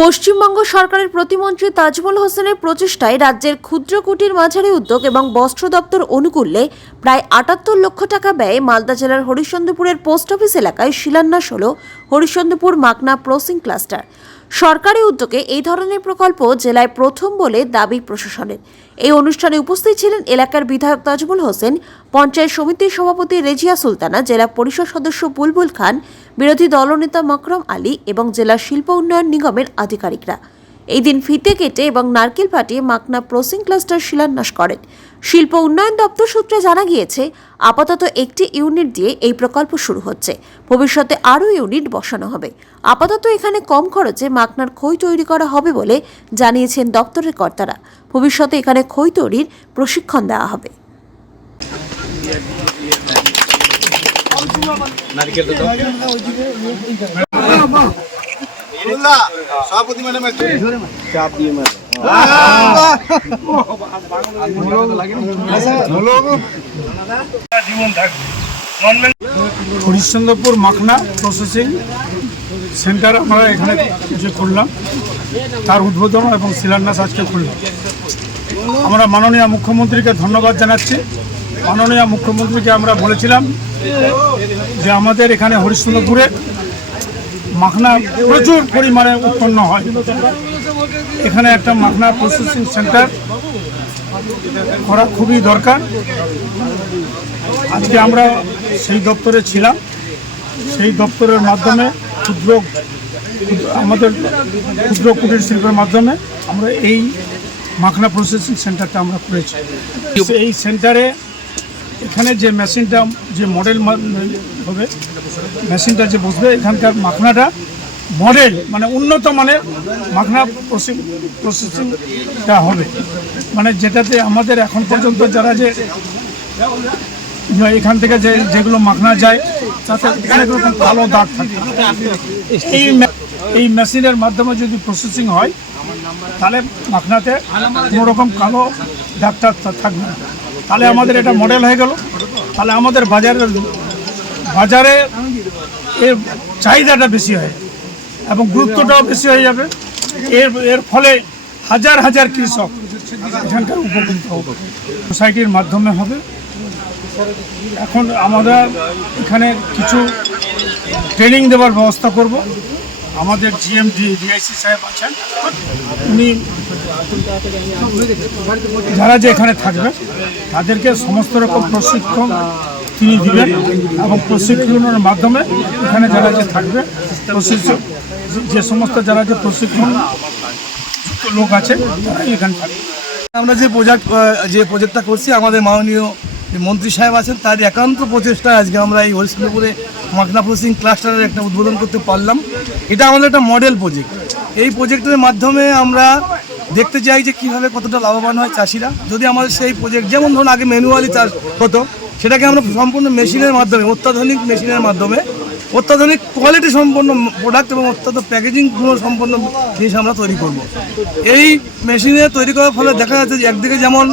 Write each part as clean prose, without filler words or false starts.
পশ্চিমবঙ্গ সরকারের প্রতিমন্ত্রী তাজমল হোসেনের প্রচেষ্টায় রাজ্যের ক্ষুদ্র কুটির মাঝারি উদ্যোগ এবং বস্ত্র দপ্তর অনুকূলে প্রায় ৭৮ লক্ষ টাকা ব্যয়ে মালদা জেলার হরিশ্চন্দ্রপুরের পোস্ট অফিস এলাকায় শিলান্যাস হল হরিশ্চন্দ্রপুর মাকনা প্রসেসিং ক্লাস্টার। সরকারি উদ্যোগে এই ধরনের প্রকল্প জেলায় প্রথম বলে দাবি প্রশাসনের। এই অনুষ্ঠানে উপস্থিত ছিলেন এলাকার বিধায়ক তাজমল হোসেন, পঞ্চায়েত সমিতির সভাপতি রেজিয়া সুলতানা, জেলা পরিষদ সদস্য বুলবুল খান, বিরোধী দলনেতা মকরম আলী এবং জেলা শিল্প উন্নয়ন নিগমের আধিকারিকরা। এই দিন ফিতে কেটে এবং নারকেল ফাটিয়ে মাকনা প্রসেসিং ক্লাস্টার শিলান্যাস করেন। শিল্প উন্নয়ন দপ্তর সূত্রে জানা গিয়েছে, আপাতত একটি ইউনিট দিয়ে এই প্রকল্প শুরু হচ্ছে, ভবিষ্যতে আরও ইউনিট বসানো হবে। আপাতত এখানে কম খরচে মাকনার খই তৈরি করা হবে বলে জানিয়েছেন দপ্তরের কর্তারা। ভবিষ্যতে এখানে খই তৈরির প্রশিক্ষণ দেওয়া হবে। হরিশ্চন্দ্রপুর মাখনা প্রসেসিং সেন্টার আমরা এখানে যে করলাম, তার উদ্বোধন এবং শিলান্যাস আজকে করলাম। আমরা মাননীয় মুখ্যমন্ত্রীকে ধন্যবাদ জানাচ্ছি। মাননীয় মুখ্যমন্ত্রীকে আমরা বলেছিলাম যে আমাদের এখানে হরিশ্চন্দ্রপুরে মাখনা প্রচুর পরিমাণে উৎপন্ন হয়, এখানে একটা মাখনা প্রসেসিং সেন্টার করা খুবই দরকার। আজকে আমরা সেই দপ্তরে ছিলাম, সেই দপ্তরের মাধ্যমে আমাদের ক্ষুদ্র কুটির শিল্পের মাধ্যমে আমরা এই মাখনা প্রসেসিং সেন্টারটা আমরা করেছি। এই সেন্টারে এখানে যে মেশিনটা, যে মডেল হবে, মেশিনটা যে বসবে, এখানকার মাখনাটা মডেল মানে উন্নত মানের মাখনা প্রসেসিংটা হবে, মানে যেটাতে আমাদের এখন পর্যন্ত যারা যে এখান থেকে যেগুলো মাখনা যায় তাতে অনেক রকম ভালো দাগ থাকে। এই মেশিনের মাধ্যমে যদি প্রসেসিং হয় তাহলে মাখনাতে কোনো রকম কালো দাগটা থাকবে না। তাহলে আমাদের এটা মডেল হয়ে গেল। তাহলে আমাদের বাজারে এর চাহিদাটা বেশি হয় এবং গুরুত্বটাও বেশি হয়ে যাবে। এর ফলে হাজার হাজার কৃষক এখানকার উপকৃত হবে। সোসাইটির মাধ্যমে হবে। এখন আমরা এখানে কিছু ট্রেনিং দেওয়ার ব্যবস্থা করব। আমাদের জিএমডি ডিআইসি সাহেব আছেন, উনি যারা যে এখানে থাকবে তাদেরকে সমস্ত রকম প্রশিক্ষণ তিনি দিবেন এবং প্রশিক্ষণের মাধ্যমে এখানে যারা যে থাকবে যে সমস্ত যারা যে প্রশিক্ষণ লোক আছে তারা এখানে থাকবে। আমরা যে প্রজেক্টটা করছি, আমাদের মাননীয় মন্ত্রী সাহেব আছেন, তার একান্ত প্রচেষ্টা আজকে আমরা এই হরিশ্চন্দ্রপুরে মাখনা প্রসেসিং ক্লাস্টারের একটা উদ্বোধন করতে পারলাম। এটা আমাদের একটা মডেল প্রজেক্ট। এই প্রজেক্টের মাধ্যমে আমরা দেখতে চাই যে কীভাবে কতটা লাভবান হয় চাষিরা। যদি আমাদের সেই প্রজেক্ট, যেমন ধরুন আগে ম্যানুয়ালি চাষ হতো, সেটাকে আমরা সম্পূর্ণ মেশিনের মাধ্যমে, অত্যাধুনিক মেশিনের মাধ্যমে অত্যাধুনিক কোয়ালিটি সম্পন্ন প্রোডাক্ট এবং অত্যাধুনিক প্যাকেজিং গুণ সম্পন্ন জিনিস আমরা তৈরি করব। এই মেশিনে তৈরি করার ফলে দেখা যাচ্ছে যে একদিকে যেমন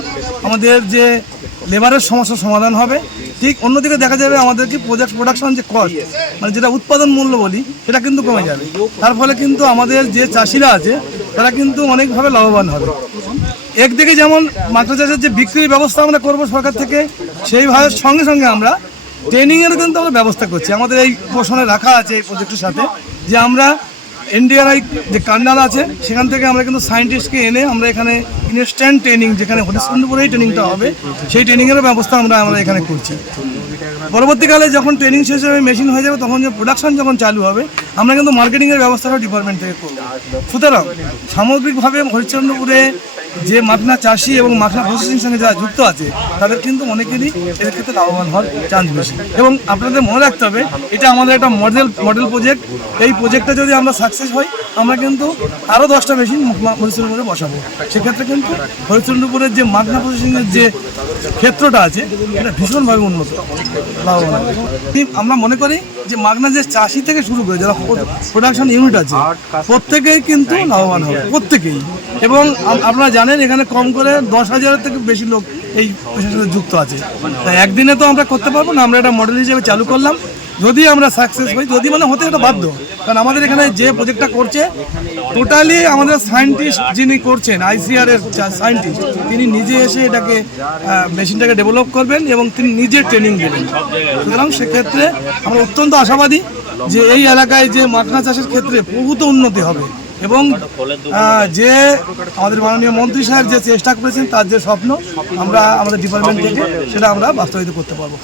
আমাদের যে লেবারের সমস্যার সমাধান হবে, ঠিক অন্যদিকে দেখা যাবে আমাদের কি প্রোডাকশন যে কস্ট, মানে যেটা উৎপাদন মূল্য বলি, সেটা কিন্তু কমে যাবে। তার ফলে কিন্তু আমাদের যে চাষিরা আছে তারা কিন্তু অনেকভাবে লাভবান হবে। একদিকে যেমন মাত্রা চাষের যে বিক্রির ব্যবস্থা আমরা করব সরকার থেকে, সেইভাবে সঙ্গে সঙ্গে আমরা ট্রেনিংয়েরও কিন্তু আমরা ব্যবস্থা করছি। আমাদের এই পোষণে রাখা আছে এই প্রজেক্টের সাথে, যে আমরা এনডিআরআই যে কান্ডাল আছে সেখান থেকে আমরা কিন্তু সায়েন্টিস্টকে এনে আমরা এখানে ইনস্ট্যান্ট ট্রেনিং, যেখানে হরিশ্চন্দ্রপুরেই ট্রেনিংটা হবে, সেই ট্রেনিংয়েরও ব্যবস্থা আমরা এখানে করছি। পরবর্তীকালে যখন ট্রেনিং শেষ হয়ে মেশিন হয়ে যাবে, তখন যে প্রোডাকশন যখন চালু হবে, আমরা কিন্তু মার্কেটিংয়ের ব্যবস্থাটা ডিপার্টমেন্ট থেকে করব। সুতরাং সামগ্রিকভাবে হরিশ্চন্দ্রপুরে যে মাখনা চাষি এবং মাখনা প্রসেসিং সঙ্গে যারা যুক্ত আছে তাদের কিন্তু অনেকেরই এর ক্ষেত্রে লাভবান হওয়ার চান্স বেশি। এবং আপনাদের মনে রাখতে হবে, এটা আমাদের একটা মডেল প্রজেক্ট। এই প্রজেক্টটা যদি আমরা সাকসেস হই, আমরা কিন্তু আরও 10টা মেশিন হরিশ্চন্দ্রপুরে বসাবো। সেক্ষেত্রে কিন্তু হরিশ্চন্দ্রপুরের যে মাখনা প্রসেসিংয়ের যে ক্ষেত্রটা আছে, এটা ভীষণভাবে উন্নত, লাভবান হবে। আমরা মনে করি যে মাখনা যে চাষি থেকে শুরু করে যারা প্রোডাকশন ইউনিট আছে, প্রত্যেকেই কিন্তু লাভবান হবে, প্রত্যেকেই। এবং আপনারা জানেন এখানে কম করে 10,000-এর থেকে বেশি লোক এই পেশার সাথে যুক্ত আছে। তাই একদিনে তো আমরা করতে পারবো না, আমরা একটা মডেল হিসেবে চালু করলাম। যদি আমরা সাকসেস হই, যদি মানে হতে এটা বাধ্য, কারণ আমাদের এখানে যে প্রজেক্টটা করছে টোটালি আমাদের সায়েন্টিস্ট যিনি করছেন ICR এর সায়েন্টিস্ট, তিনি নিজে এসে এটাকে মেশিনটাকে ডেভেলপ করবেন এবং তিনি নিজে ট্রেনিং দেবেন। সুতরাং সেক্ষেত্রে আমরা অত্যন্ত আশাবাদী যে এই এলাকায় যে মাখনা চাষের ক্ষেত্রে প্রভূত উন্নতি হবে এবং যে আমাদের মাননীয় মন্ত্রী সাহেব যে চেষ্টা করেছেন তার যে স্বপ্ন আমরা আমাদের ডিপার্টমেন্ট থেকে সেটা আমরা বাস্তবায়িত করতে পারবো।